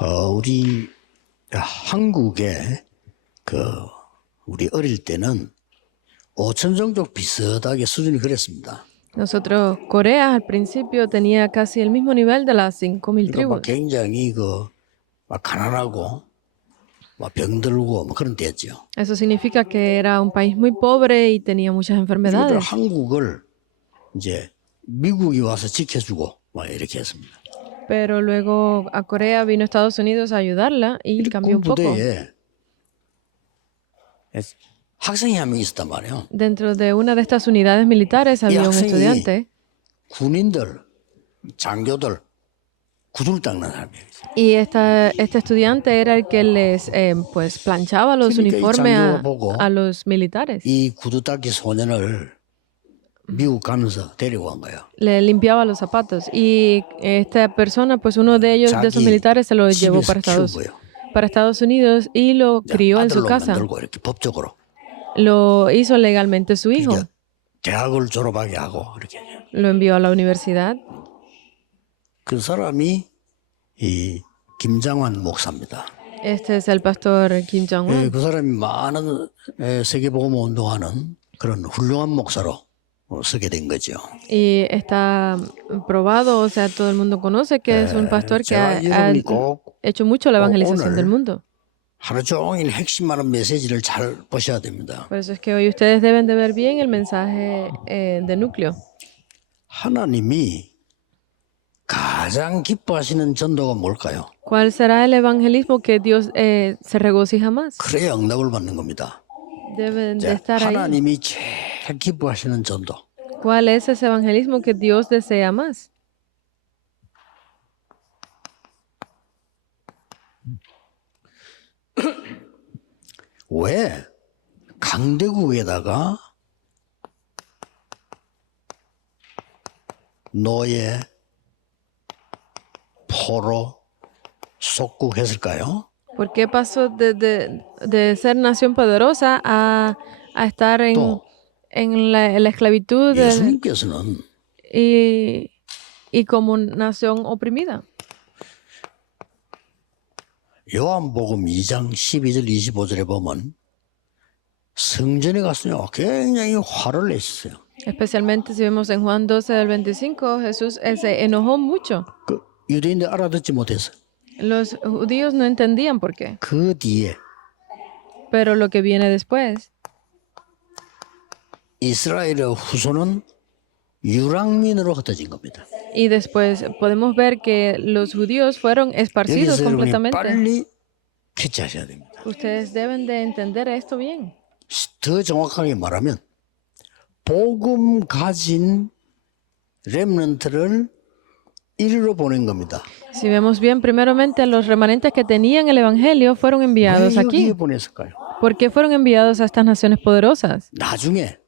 우리 한국에 우리 어릴 때는 5천 종족 비슷하게 수준이 그랬습니다. Nosotros, Corea al principio tenía casi el mismo nivel de las 5.000 그러니까 막 tribus. 굉장히 막 가난하고 막 병들고 막 그런 때였죠. Eso significa que era un país muy pobre y tenía muchas 이것들 enfermedades. 한국을 이제 미국이 와서 지켜주고 막 이렇게 했습니다. Pero luego a Corea vino Estados Unidos a ayudarla y cambió un poco. 군부대에 학생이 한 명 있었단 말이에요. Dentro de una de estas unidades militares había un 학생이 estudiante 군인들, 장교들 구두를 닦는 사람이에요. y este estudiante era el que les pues planchaba los 그러니까 이 uniformes 장교가 보고 a los militares. 이 구두 닦기 소년을 미국 가면서 데리고 간 거예요. Le limpiaba los zapatos y esta persona, pues uno de ellos, de esos 자기 militares, se lo llevó 집에서 키운 거예요. para Estados Unidos y lo crió en su 아들로 casa. 만들고 이렇게 법적으로 Lo hizo legalmente su hijo. 그러니까 대학을 졸업하게 하고 이렇게. Lo envió a la universidad. 그 사람이 이 김장환 목사입니다. Este es el pastor Kim Jong-un. 그 사람이 많은 세계복음 운동하는 그런 훌륭한 목사로 서게 된 거죠. Y está probado, o sea, todo el mundo conoce que es un pastor que 제가 ha 여러분이 꼭 hecho mucho la evangelización 오늘 del mundo. 하루 종일 핵심 많은 메시지를 잘 보셔야 됩니다. Por eso es que hoy ustedes deben de ver bien el mensaje de núcleo. 하나님이 가장 기뻐하시는 전도가 뭘까요? ¿Cuál será el evangelismo que Dios se regocija más? 그래야 응답을 받는 겁니다. Deben de estar ahí. 하나님이 제일 기뻐하시는 전도. ¿Cuál es ese evangelismo que Dios desea más? 왜 강대국에다가 노예, 포로, 속국했을까요? ¿Por qué pasó de ser nación poderosa a estar 또 en la esclavitud 예수님께서는 y como nación oprimida? 요한복음 2장 12절 25절에 보면 성전에 갔어요. 굉장히 화를 내셨어요. Especialmente si vemos en Juan 12 del 25, Jesús se enojó mucho. 그 유대인들 알아듣지 못해서. Los judíos no entendían por qué. 그 뒤에 Pero lo que viene después, 이스라엘의 후손은 유랑민으로 흩어진 겁니다. y después podemos ver que los judíos fueron esparcidos 여기서 여러분이 completamente. 빨리 캐치하셔야 됩니다. Ustedes deben de entender esto bien. 더 정확하게 말하면 복음 가진 렘넌트를 이리로 보낸 겁니다. Si vemos bien, primeramente los remanentes que tenían el evangelio fueron 왜 enviados 여기에 aquí. 보냈을까요? ¿Por qué fueron enviados a estas naciones poderosas? 나중에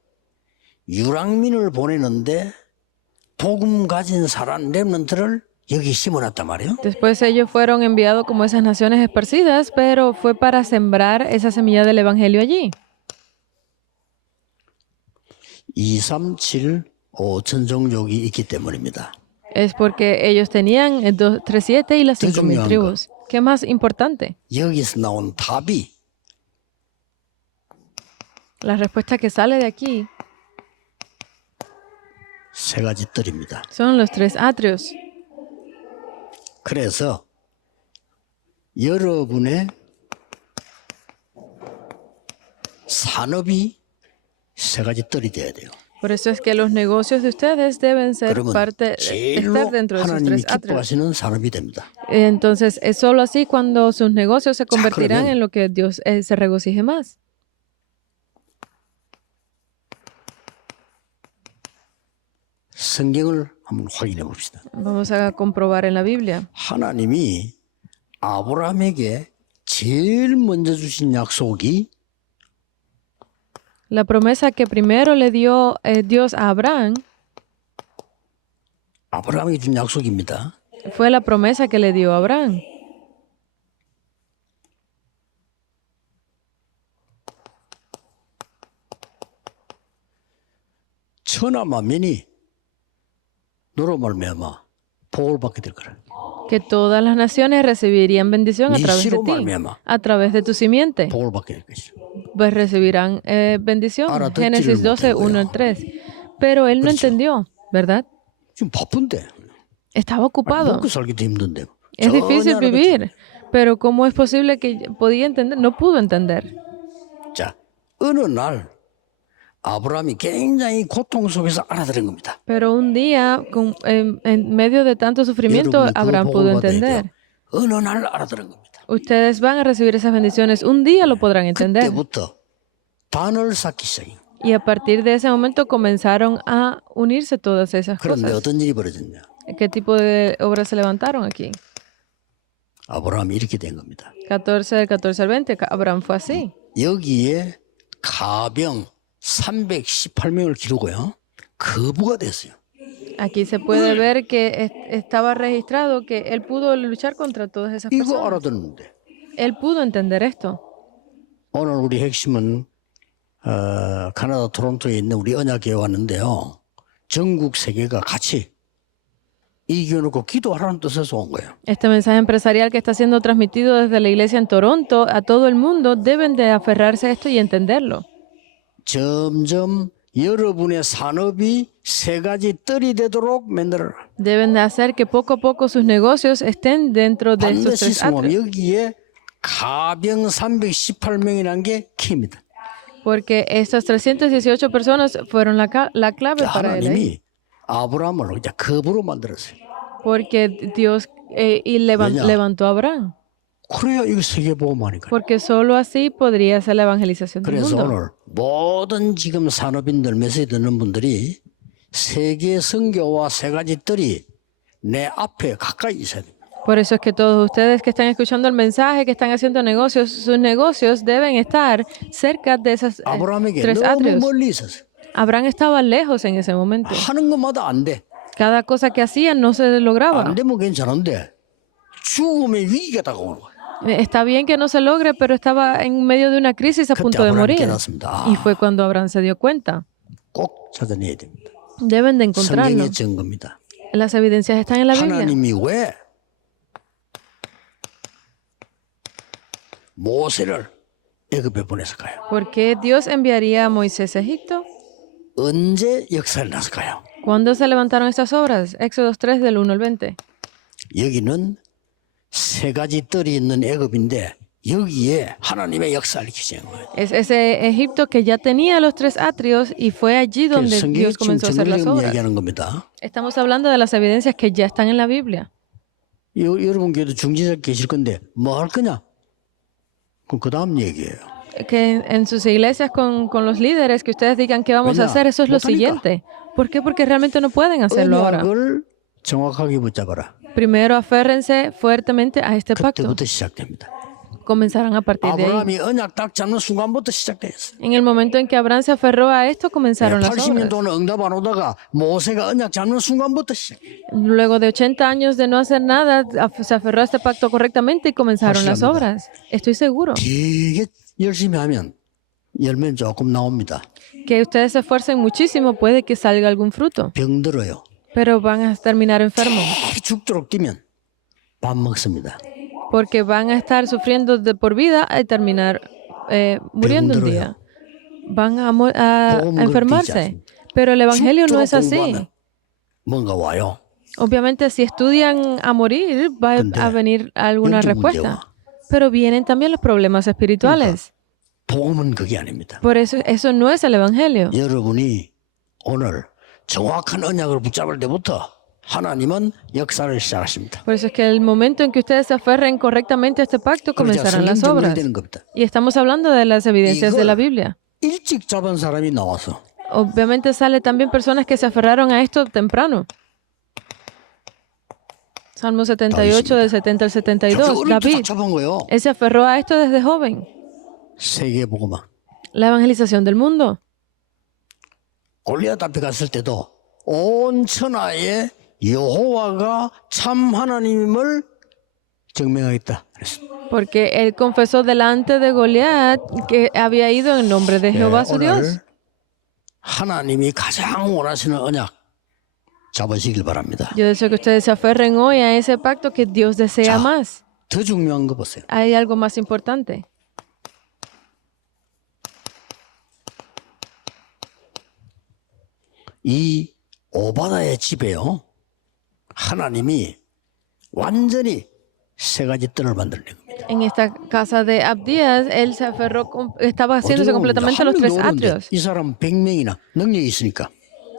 유랑민을 보내는데 복음 가진 사람 렘넌트를 여기 심어놨단 말이에요. Después ellos fueron enviados como esas naciones esparcidas, pero fue para sembrar esa semilla del evangelio allí. 2, 3, 7, 5천 종족이 있기 때문입니다. Es porque ellos tenían el 237 y las 더 5.000 중요한 tribus. ¿Qué más importante? 여기서 나온 답이 La respuesta que sale de aquí 세 가지 뜰입니다. son los 3 atrios. 그래서 여러분의 산업이 세 가지 뜰이 돼야 돼요. Por eso es que los negocios de ustedes deben ser 그러면 parte, 제일로 estar dentro de esos 하나님이 3 atrios. 기뻐하시는 산업이 됩니다. Entonces, es solo así cuando sus negocios se convertirán 그러면 en lo que Dios se regocije más. 성경을 한번 확인해 봅시다. Vamos a comprobar en la Biblia. 하나님이 아브라함에게 제일 먼저 주신 약속이 La promesa que primero le dio Dios a Abraham 아브라함에게 준 약속입니다. fue la promesa que le dio a Abraham. 천하 만민이 너로 말미암아 복을 받게 될 거라. que todas las naciones recibirían bendición a 네 través de 씨로 ti, 말미암아 a través de tu simiente. 복을 받게 될 것이죠. Pues recibirán bendición. 알아듣지를 Génesis 12, 1 al 3. Pero él no 그렇죠. entendió, ¿verdad? 지금 바쁜데 Estaba ocupado. 먹고 살기도 힘든데 Es 전혀 difícil 알아듣지. vivir. Pero ¿cómo es posible que podía entender? No pudo entender. 자, 어느 날 아브라함이 굉장히 고통 속에서 알아들은 겁니다. Pero un día, en medio de tanto sufrimiento, 여러분이 그 Abraham pudo 복을 받아야 돼요. entender. 어느 날 알아들은 겁니다. Ustedes van a recibir esas bendiciones. Un día lo podrán entender. 그때부터 반을 쌓기 시작해요. Y a partir de ese momento comenzaron a unirse todas esas 그런데 cosas. 어떤 일이 벌어졌냐? ¿Qué tipo de obras se levantaron aquí? 아브라함이 이렇게 된 겁니다. 14 del 14 al 20, Abraham fue así. 여기에 가병 318명을 기르고요. 거부가 됐어요. Aquí se puede ver que estaba registrado que él pudo luchar contra todas esas 이거 personas. 알아듣는데 Él pudo entender esto. 오늘 우리 핵심은 카나다 토론토에 있는 우리 언약교회 왔는데요. 전국 세계가 같이 이겨놓고 기도하라는 뜻에서 온 거예요. Este mensaje empresarial que está siendo transmitido desde la iglesia en Toronto a todo el mundo deben de aferrarse a esto y entenderlo. 점점 여러분의 산업이 세 가지 뜰이 되도록 만들어라. Deben de hacer que poco a poco sus negocios estén dentro de estos 반드시 tres 성공. atrios. 여기에 가병 318명이라는 게 키입니다. Porque estas 318 personas fueron la clave para él. 하나님이 아브라함을 이제 겁으로 만들었어요. Porque Dios 왜냐? levantó a Abraham. 그래야 이거 세계보험하니까. Porque solo así podría ser la evangelización del 그래서 mundo. 오늘 모든 지금 산업인들 메시지 듣는 분들이 세계 선교와 세 가지 뜰이 내 앞에 가까이 있어야 됩니다. Por eso es que todos ustedes que están escuchando el mensaje, que están haciendo negocios, sus negocios deben estar cerca de esas 아브라함에게 tres 너무 atrios. 멀리 있었어요. Abraham estaba lejos en ese momento. 하는 것마다 안 돼. Cada cosa que hacía no se lograba. 안 되면 괜찮은데 죽음의 위기가 다가오는 거예요. Está bien que no se logre, pero estaba en medio de una crisis a 그때 punto de 아브라함이 morir. 깨닫습니다. Y fue cuando Abraham se dio cuenta. 꼭 찾아내야 됩니다. Deben de encontrarlo. 성경의 증거입니다. Las evidencias están en la Biblia. 하나님이 왜 모세를 애굽에 보냈을까요? ¿Por qué Dios enviaría a Moisés a Egipto? 언제 역사를 났을까요? ¿Cuándo se levantaron estas obras? Éxodo 3 del 1 al 20. 여기는 세 가지 뜰이 있는 애굽인데 여기에 하나님의 역사를 기시한 거예요. Es ese Egipto que ya tenía los tres atrios y fue allí donde 성경이 Dios 지금 comenzó a hacer las 정리적으로 obras. 이야기하는 겁니다. Estamos hablando de las evidencias que ya están en la Biblia. 여러분 교회도 중지자 계실 건데 뭐 할 거냐? 그럼 그 다음 얘기예요. Que en sus iglesias con los líderes que ustedes digan qué vamos a hacer, eso es lo 못하니까. siguiente. ¿Por qué? Porque realmente no pueden hacerlo ahora. 언약을 정확하게 붙잡아라. Primero aférrense fuertemente a este pacto. 그때부터 시작됩니다. Comenzarán a partir de ahí. 아브라함이 언약 딱 잡는 순간부터 시작됐어요. En el momento en que Abraham se aferró a esto, comenzaron las 80년 obras. 동안 응답 안 오다가 모세가 언약 잡는 순간부터 시작해요. Luego de 80 años de no hacer nada, se aferró a este pacto correctamente y comenzaron las 확실합니다. obras. Estoy seguro 되게 열심히 하면 열매는 조금 나옵니다. que ustedes se esfuercen muchísimo, puede que salga algún fruto, 병들어요. pero van a terminar enfermos 죽도록 뛰면 밥 먹습니다. porque van a estar sufriendo de por vida y terminar muriendo un día. Van a enfermarse. Pero el Evangelio no es así. 공부하면 뭔가 와요. Obviamente, si estudian a morir, va a venir alguna 영적 respuesta. Pero vienen también los problemas espirituales. 복음은 그게 아닙니다. Por eso no es el Evangelio. 여러분이 오늘 정확한 언약을 붙잡을 때부터 하나님은 역사를 시작하십니다. Por eso es que el momento en que ustedes se aferren correctamente a este pacto, 그러자 comenzarán las 성경 obras. 정리되는 겁니다. Y estamos hablando de las evidencias de la Biblia. 일찍 잡은 사람이 나와서 Obviamente sale también personas que se aferraron a esto temprano. Salmo 78 del 70 al 72. 어릴 때 David, 잡은 거예요. él se aferró a esto desde joven. 세계 복음화. La evangelización del mundo. 골리앗 앞에 갔을 때도 온 천하에 여호와가 참 하나님을 증명하겠다 그랬어. Porque él confesó delante de Goliat que había ido en nombre de Jehová su Dios. 오늘 하나님이 가장 원하시는 언약 잡으시길 바랍니다. Yo deseo que ustedes se aferren hoy a ese pacto que Dios desea 자, más. 더 중요한 거 보세요. Hay algo más importante. 이 오바다의 집에요. 하나님이 완전히 세 가지 뜰을 만들어낸 겁니다. En esta casa de Abdías, él se aferró, estaba haciéndose completamente los tres atrios. 이 사람 100명이나 능력이 있으니까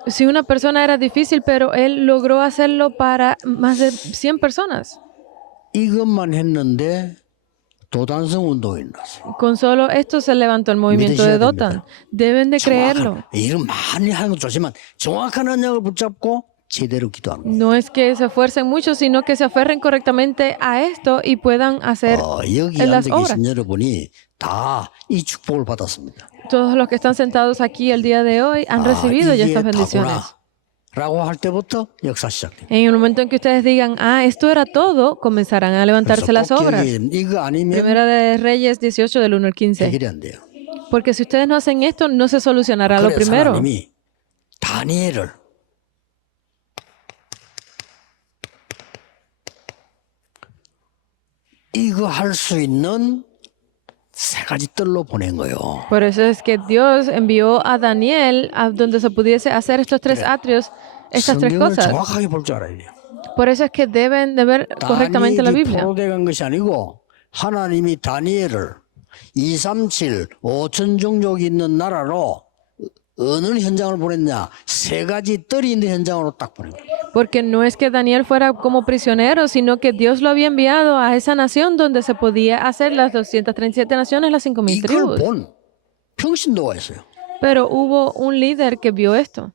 Si una persona era difícil, pero él logró hacerlo para más de 100 personas. 이것만 했는데 도단성 운동이 일어났어요. Con solo esto se levantó el movimiento de Dotan. Deben de creerlo. 이런 많이 하는 건 좋지만 정확한 언약을 붙잡고 제대로 기도하는 거예요. No es que se esfuercen mucho, sino que se aferren correctamente a esto y puedan hacer 여기 las 앉아 obras. 계신 여러분이 다 이 축복을 받았습니다. Todos los que están sentados aquí el día de hoy han recibido ya 이게 estas bendiciones. 다구나라고 할 때부터 역사 시작됩니다. En el momento en que ustedes digan, esto era todo, comenzarán a levantarse las obras. 이거 아니면 Primera de Reyes 18 del 1 al 15. 해결이 안 돼요. Porque si ustedes no hacen esto, no se solucionará lo 그래서 primero. 하나님이 다니엘을 이거 할 수 있는 세 가지 뜰로 보낸 거예요. Por eso es que Dios envió a Daniel a donde se pudiese hacer estos tres atrios, estas tres 성경을 cosas. 정확하게 볼 줄 알아야 돼요. Por eso es que deben de ver correctamente la 다니엘이 Biblia. 포로돼 간 것이 아니고 하나님이 다니엘을 237, 5천 종족이 있는 나라로 어느 현장을 보냈냐? 세 가지 뜰이 있는 현장으로 딱 보낸 거예요. Porque no es que Daniel fuera como prisionero, sino que Dios lo había enviado a esa nación donde se podía hacer las 237 naciones, las 5,000 이걸 tribus. 본 평신도가 있어요. Pero hubo un líder que vio esto.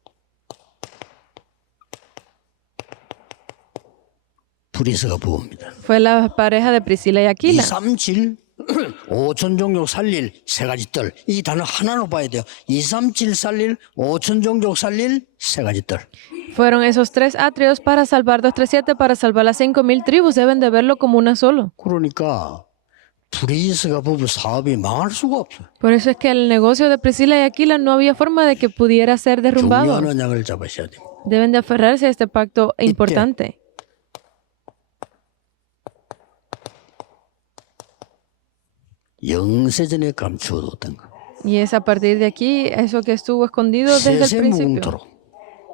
브리스가 부부입니다. Fue la pareja de Priscila y Aquila. 237, 5천 종족 살릴 세 가지 뜰. 이 단어 하나로 봐야 돼요. 237 살릴, 5천 종족 살릴 세 가지 뜰. Fueron esos tres atrios para salvar 237, para salvar las 5,000 tribus. Deben de verlo como una solo. 그러니까 브리스가 부부 사업이 망할 수가 없어요. Por eso es que el negocio de Priscila y Aquila no había forma de que pudiera ser derrumbado. 중요한 언약을 잡으셔야 돼요. Deben de aferrarse a este pacto importante. 영세전에 감추어뒀던 거. Y es a partir de aquí eso que estuvo escondido desde el 세세 principio, 무궁토록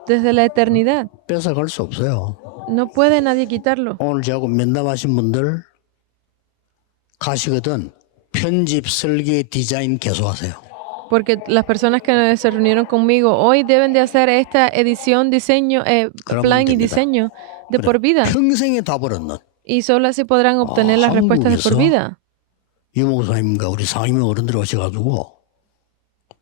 desde la eternidad. 뺏어갈 수 없어요. No puede nadie quitarlo. 오늘 저하고 면담하신 분들 가시거든 편집, 설계, 디자인 계속하세요. Porque las personas que se reunieron conmigo hoy deben de hacer esta edición, diseño, plan y 됩니다. diseño de por vida. 평생에 다 벌었는 Y solo así podrán obtener las respuestas de por vida. 유 목사님과 우리 상임위 어른들 오셔가지고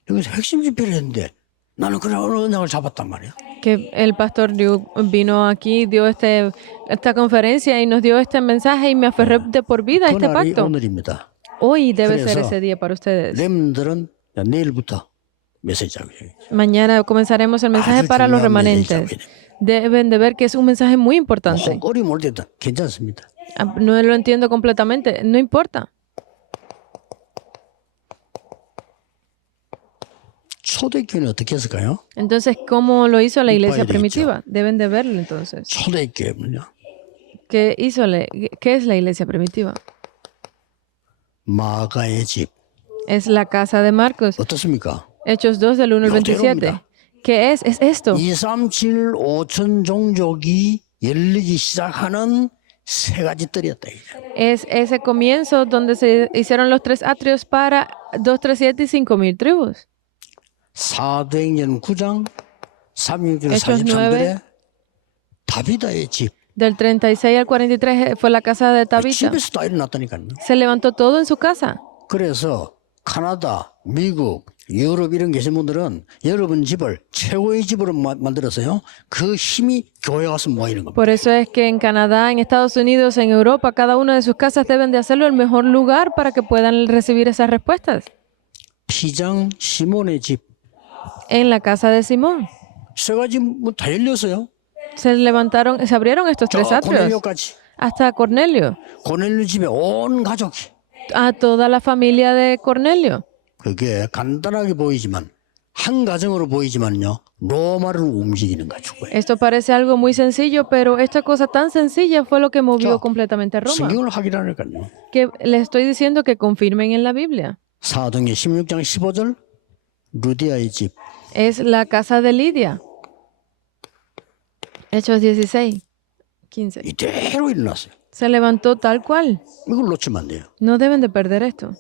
여기서 핵심 집회를 했는데 나는 그런 언약을 잡았단 말이야. Que el pastor Liu vino aquí, dio esta conferencia y nos dio este mensaje y me aferré de por vida a este 그날이 pacto. 오늘입니다. Hoy debe ser 그래서 ese día para ustedes. 렘들은 내일부터 메시지 하고 Mañana comenzaremos el mensaje 아주 para los 중요한 remanentes. 메시지입니다. Deben de ver que es un mensaje muy importante. 꼬리 몰 때도 괜찮습니다. No lo entiendo completamente, no importa. 초대교회는 어떻게 했을까요? Entonces, ¿cómo lo hizo la iglesia 봐야 되겠죠. primitiva? Deben de verlo entonces. 초대교회는요. ¿Qué hizo? ¿Qué es la iglesia primitiva? 마가의 집 Es la casa de Marcos. 어떻습니까? Hechos 2 del 1 al 27. ¿Qué es? Es esto. 237, 5천 종족이 열리기 시작하는 세 가지 뜰이었다. 이게. Es ese comienzo donde se hicieron los tres atrios para 237 y 5,000 tribus. 사도행전 9장 36절 Hechos 43절에 다비다의 집 Del 36 al 43 fue la casa de Tabita. 집에서 다 일어났다니까요. Se levantó todo en su casa. 그래서 카나다, 미국, 유럽 이런 계신 분들은 여러분 집을 최고의 집으로 만들었어요. 그 힘이 교회 가서 모이는 겁니다. Por eso es que en Canadá, en Estados Unidos, en Europa, cada una de sus casas deben de hacerlo el mejor lugar para que puedan recibir esas respuestas. 피장 시몬의 집. En la casa de Simón. 세 가지 다 열렸어요. Se abrieron estos tres atrios. 고넬료까지. Hasta Cornelio. 고넬료 집에 온 가족이. A toda la familia de Cornelio. 그게 간단하게 보이지만 한 가정으로 보이지만요. 로마를 움직이는 거죠. Esto parece algo muy sencillo, pero esta cosa tan sencilla fue lo que movió 자, completamente a Roma. 성경을 확인하니까요. Que les estoy diciendo que confirmen en la Biblia. 사도행전 16장 15절 루디아의 집. Es la casa de Lidia. Hechos 16, 15. 이대로 일어났어요. Se levantó tal cual. 이걸 놓치면 안 돼요. No deben de perder esto.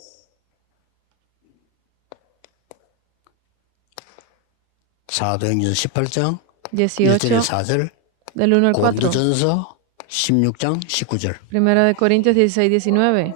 사도행전 18장 18 1절에 4절 del 1 al 4. 고린도전서 16장 19절. Primera de Corintios 16, 19.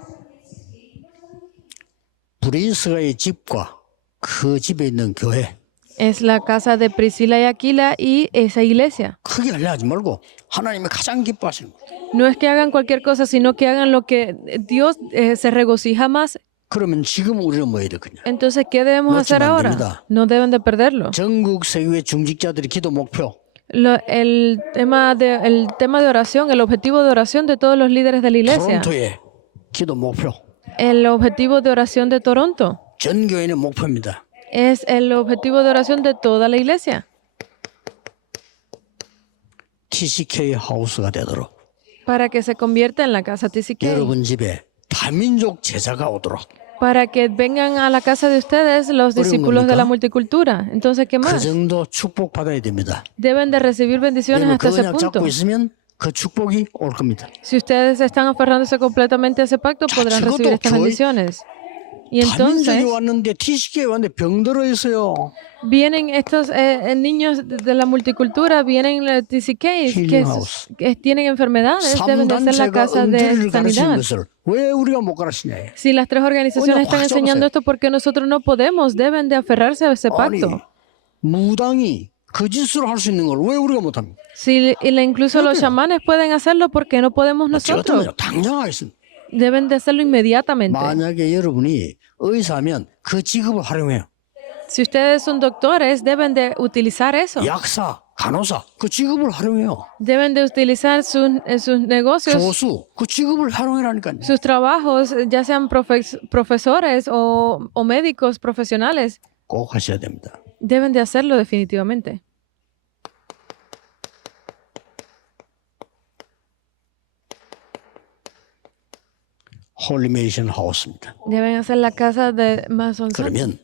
브리스가의 집과 그 집에 있는 교회 Es la casa de Priscila y Aquila y esa iglesia. 크게 하려 하지 말고 하나님이 가장 기뻐하시는 거예요. No es que hagan cualquier cosa, sino que hagan lo que Dios se regocija más. 그러면 지금 우리는 뭐 해야 되겠냐? Entonces, ¿qué debemos hacer 놓치면 안 ahora? 됩니다. No deben de perderlo. 전국 세계의 중직자들의 기도 목표 El tema de oración, el objetivo de oración de todos los líderes de la iglesia. 토론토의 기도 목표 El objetivo de oración de Toronto. 전 교회의 목표입니다. Es el objetivo de oración de toda la iglesia. TCK 하우스가 되도록 Para que se convierta en la casa TCK. 여러분 집에 다민족 제자가 오도록 Para que vengan a la casa de ustedes los discípulos de la multicultura. Entonces, ¿qué 그 más? 정도 축복받아야 됩니다. Deben de recibir bendiciones 여러분 hasta 그 ese 언약 punto. 잡고 있으면 그 축복이 올 겁니다. Si ustedes están aferrándose completamente a ese pacto, podrán 지금도 recibir estas 교회- bendiciones. Y 다민족이 entonces 왔는데 TCK에 왔는데 병들어 있어요. vienen estos niños de la multicultura, vienen los TCKs Healing que, house. que tienen enfermedades, deben de hacer la 삼단체가 casa de 은퇴를 가르치는 sanidad. 것을 왜 우리가 못 가르치냐? Si las tres organizaciones Oye, están ojalá enseñando sea. esto, ¿por qué nosotros no podemos? Deben de aferrarse a ese 아니 pacto. 무당이 그 짓을 할 수 있는 걸 왜 우리가 못합니까? Si incluso los chamanes pueden hacerlo, ¿por qué no podemos nosotros? 어쩌면 당장 하겠습니다. Deben de hacerlo inmediatamente. 만약에 여러분이 의사면 그 직업을 활용해요. Si ustedes son doctores, deben de utilizar eso. 약사, 간호사 그 직업을 활용해요. Deben de utilizar sus negocios, 교수 그 직업을 활용해라니까요. sus trabajos, ya sean profesores o médicos profesionales. 꼭 하셔야 됩니다. Deben de hacerlo definitivamente. 홀리메이션 하우스입니다. Deben hacer la casa de Mason. 그러면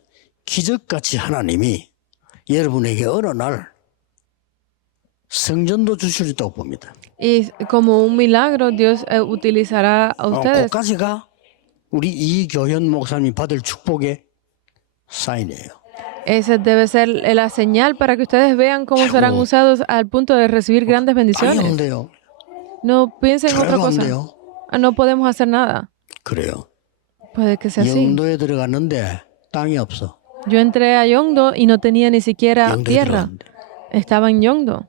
기적같이 하나님이 여러분에게 어느 날 성전도 주실 수 있다고 봅니다. Y como un milagro, Dios utilizará a ustedes. 그까지가 우리 이교현 목사님이 받을 축복의 사인이에요. Esa debe ser la señal para que ustedes vean cómo serán usados al punto de recibir grandes 땅이 bendiciones. 없는데요. No piensen en otra 절도 안 cosa. 돼요. No podemos hacer nada. 그래요. Puede que sea así. 영도에 들어갔는데 땅이 없어. Yo entré a Yongdo y no tenía ni siquiera 영도에 tierra. 들어갔는데 Estaba en Yongdo.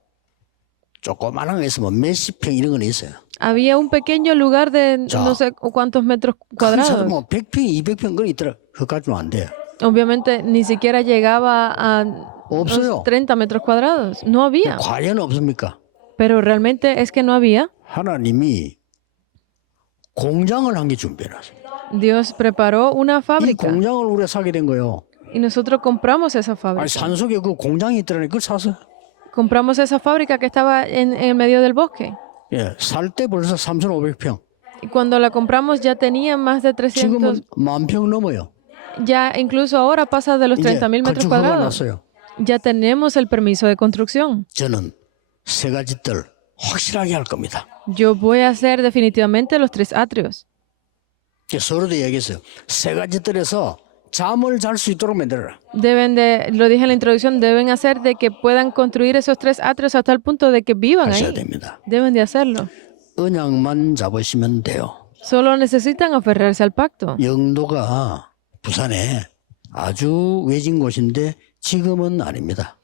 조그마한 거 있으면 몇십 평 이런 건 있어요. Había un pequeño lugar de Ya. no sé cuántos metros 큰 차도 cuadrados. 뭐 100평, 200평 그런 있더라. 그까지는 안 돼요. Obviamente ni siquiera llegaba a 없어요. unos 30 metros cuadrados. No había. 과연 없습니까? Pero realmente es que no había. 하나님이 공장을 한 게 준비해놨어요. Dios preparó una 이 fábrica 공장을 우리가 사게 된 거예요. y nosotros compramos esa 아니 fábrica. 산속에 그 공장이 있더라니 그걸 사서 Compramos esa fábrica que estaba en el medio del bosque. 예, 살 때 벌써 3,500평. Y cuando la compramos ya tenía más de 300, 지금은 10,000평 넘어요. ya incluso ahora pasa de los 이제 30,000 metros 건축허가 cuadrados. 났어요. Ya tenemos el permiso de construcción. 저는 세 가지 뜰 확실하게 할 겁니다. Yo voy a hacer definitivamente los 3 atrios. 서로도 얘기했어요. 세 가지 뜰에서 잠을 잘 수 있도록 만들어라. Deben de, lo dije en la introducción, deben hacer de que puedan construir esos 3 atrios hasta el punto de que vivan 하셔야 ahí. 됩니다. Deben de hacerlo. 언약만 잡으시면 돼요. Solo necesitan aferrarse al pacto. 영도가 부산에 아주 외진 곳인데 지금은 아닙니다.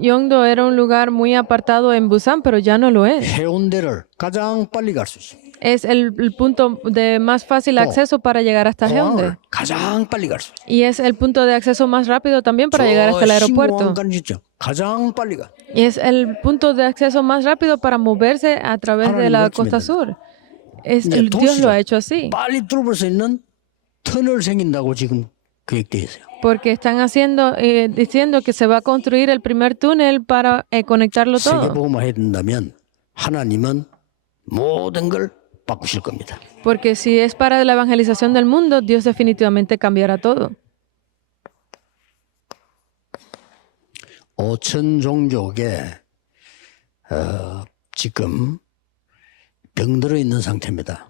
Yongdo era un lugar muy apartado en Busan, pero ya no lo es. 해운대를 가장 빨리 갈 수 있어요. Es el punto de más fácil acceso para llegar hasta Haeundae. 공항을 가장 빨리 갈 수 있어요. Y es el punto de acceso más rápido también para llegar hasta el aeropuerto. 신공항까지 있죠. 가장 빨리 가. Y es el punto de acceso más rápido para moverse a través de la 하나님 costa 그렇습니다. sur. 이제 Dios lo ha 도시를 hecho así. 빨리 뚫을 수 있는 터널 생긴다고 지금 계획되어 있어요. Porque están diciendo que se va a construir el primer túnel para conectarlo todo. 세계복음화 해야 된다면 하나님은 모든 걸 바꾸실 겁니다. Porque si es para la evangelización del mundo, Dios definitivamente cambiará todo. 5천 종족에 지금 병들어 있는 상태입니다.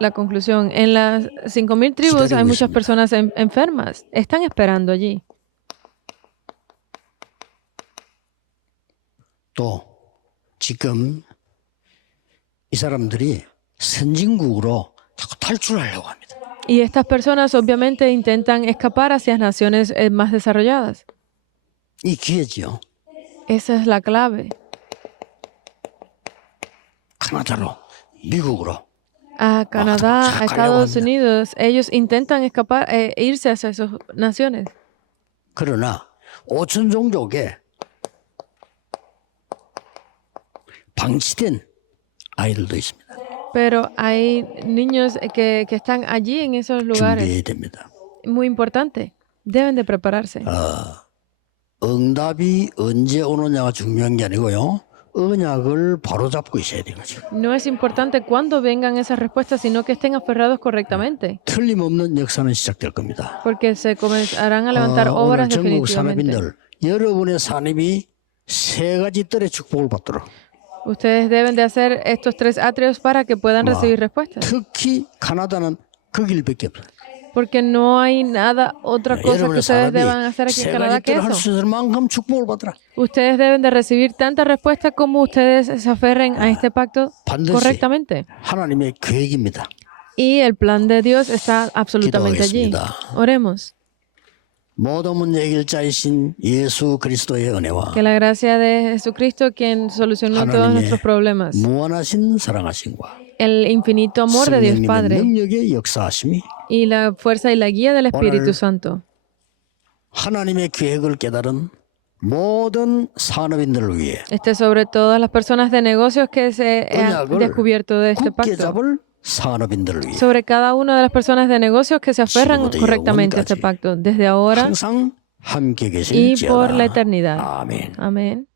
La conclusión, en las 5,000 tribus hay muchas personas enfermas. Están esperando allí. 또 지금 이 사람들이 선진국으로 자꾸 탈출하려고 합니다. Y estas personas obviamente intentan escapar hacia naciones más desarrolladas. 이 기회지요. Esa es la clave. 카나다로, 미국으로. A Canadá, a 가려고 Estados 합니다. Unidos, ellos intentan escapar, irse hacia esas naciones. 그러나 5천 종족에 방치된 아이들도 있습니다. Pero hay niños que están allí en esos lugares. 준비해야 됩니다. Muy importante. Deben de prepararse. 응답이 언제 오느냐가 중요한 게 아니고요. 언약을 바로 잡고 있어야 되는 거죠. No es importante cuándo vengan esas respuestas, sino que estén aferrados correctamente. 틀림없는 역사는 시작될 겁니다. Porque se comenzarán a levantar 오늘 obras 전국 definitivamente. 산업인들 여러분의 산업이 세 가지 뜰의 축복을 받도록 Ustedes deben de hacer estos 3 atrios para que puedan recibir respuestas. 특히 카나다는 그 길밖에 없어요. Porque no hay nada, otra cosa que 여러분의 ustedes 산업이 deban hacer aquí en 세 Canadá 가지 que 뜰을 할 eso. 수 있을 만큼 축복을 받더라. Ustedes deben de recibir tantas respuestas como ustedes se aferren a este pacto 반드시 correctamente. 하나님의 계획입니다. Y el plan de Dios está absolutamente allí. 기도하겠습니다. Oremos. 모든 문제 해결자이신 예수 그리스도의 은혜와 Que la gracia de Jesucristo, quien solucionó todos nuestros problemas, 무한하신 사랑하심과 el infinito amor de Dios 성령님의 Padre 능력의 역사하심이 y la fuerza y la guía del Espíritu Santo 하나님의 계획을 깨달은 모든 산업인들을 위해 esté sobre todas las personas de negocios que se han 언약을 descubierto de este 굳게 pacto, 잡을 산업인들을 위해 sobre cada una de las personas de negocios que se aferran 지금부터 correctamente a este 영원까지 pacto, desde ahora 항상 함께 y por la 계실지어다. eternidad. 아멘. Amén.